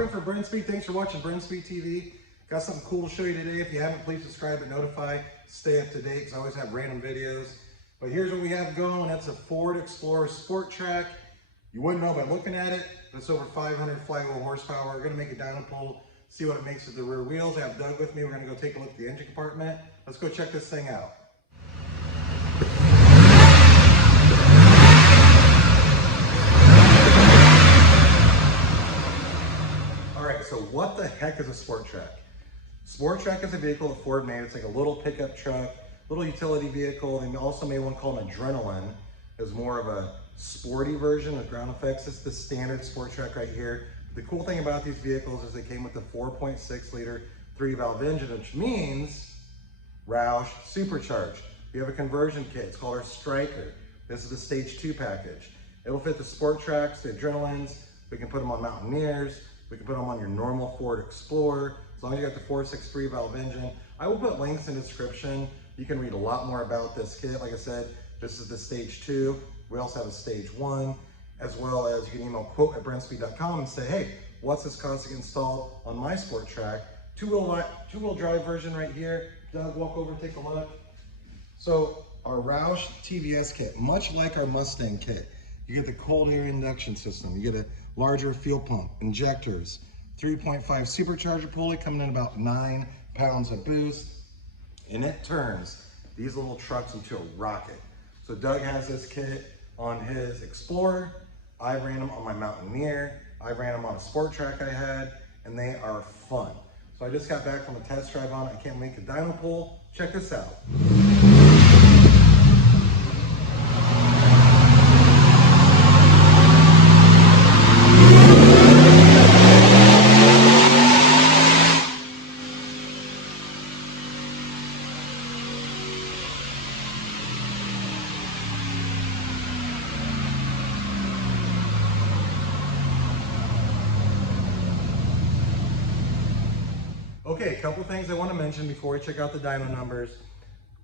Brent for Brenspeed. Thanks for watching Brenspeed TV. Got something cool to show you today. If you haven't, please subscribe and notify. Stay up to date because I always have random videos. But here's what we have going. That's a Ford Explorer Sport Track. You wouldn't know by looking at it. That's over 500 flywheel horsepower. We're going to make a dyno pull, see what it makes with the rear wheels. I have Doug with me. We're going to go take a look at the engine compartment. Let's go check this thing out. So what the heck is a Sport Track? Sport Track is a vehicle that Ford made. It's like a little pickup truck, little utility vehicle. They also made one called an Adrenaline. It's more of a sporty version with ground effects. It's the standard Sport Track right here. The cool thing about these vehicles is they came with a 4.6 liter 3-valve engine, which means Roush supercharged. We have a conversion kit. It's called our Stryker. This is the stage 2 package. It'll fit the Sport Tracks, the Adrenalines. We can put them on Mountaineers. We can put them on your normal Ford Explorer, as long as you got the 4.6 3-valve engine. I will put links in the description. You can read a lot more about this kit. Like I said, this is the stage 2. We also have a stage 1, as well as you can email quote@brenspeed.com and say, hey, what's this cost to get installed on my Sport Track? Two-wheel drive version right here. Doug, walk over and take a look. So our Roush TVS kit, much like our Mustang kit, you get the cold air induction system. You get a larger fuel pump, injectors, 3.5 supercharger pulley coming in about 9 pounds of boost, and it turns these little trucks into a rocket. So Doug has this kit on his Explorer. I ran them on my Mountaineer. I ran them on a Sport Track I had, and they are fun. So I just got back from a test drive on it. I can't make a dyno pull. Check this out. Okay, a couple things I want to mention before we check out the dyno numbers.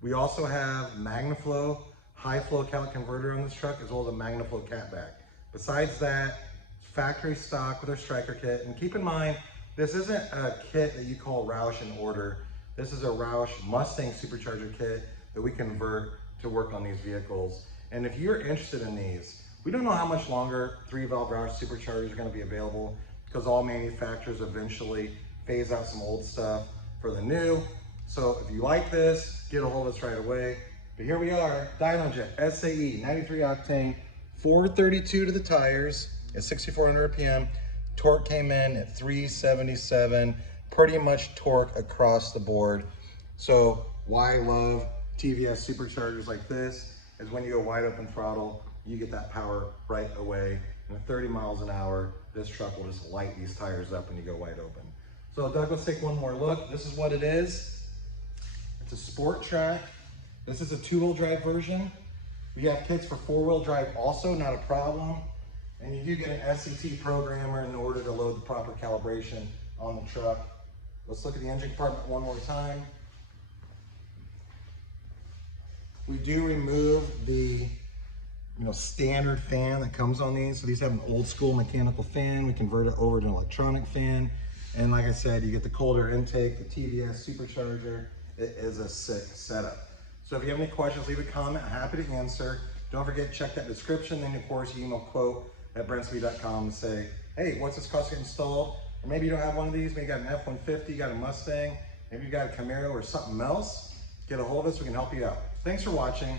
We also have MagnaFlow high flow count converter on this truck, as well as a MagnaFlow catback. Besides that, factory stock with our Stryker kit. And keep in mind, this isn't a kit that you call Roush and order. This is a Roush Mustang supercharger kit that we convert to work on these vehicles. And if you're interested in these, we don't know how much longer 3-valve Roush superchargers are going to be available, because all manufacturers eventually phase out some old stuff for the new. So if you like this, get a hold of us right away. But here we are, DynoJet SAE 93 octane, 432 to the tires at 6,400 RPM. Torque came in at 377, pretty much torque across the board. So why I love TVS superchargers like this is when you go wide open throttle, you get that power right away. And at 30 miles an hour, this truck will just light these tires up when you go wide open. So Doug, let's take one more look. This is what it is. It's a Sport Track. This is a 2-wheel drive version. We have kits for 4-wheel drive also, not a problem. And you do get an SCT programmer in order to load the proper calibration on the truck. Let's look at the engine compartment one more time. We do remove the standard fan that comes on these. So these have an old school mechanical fan. We convert it over to an electronic fan. And like I said, you get the cold air intake, the TVS supercharger. It is a sick setup. So if you have any questions, leave a comment. I'm happy to answer. Don't forget, check that description. Then of course, you email quote@brenspeed.com and say, hey, what's this cost to get installed? Or maybe you don't have one of these. Maybe you got an F-150, you got a Mustang, maybe you got a Camaro or something else. Get a hold of us, we can help you out. Thanks for watching.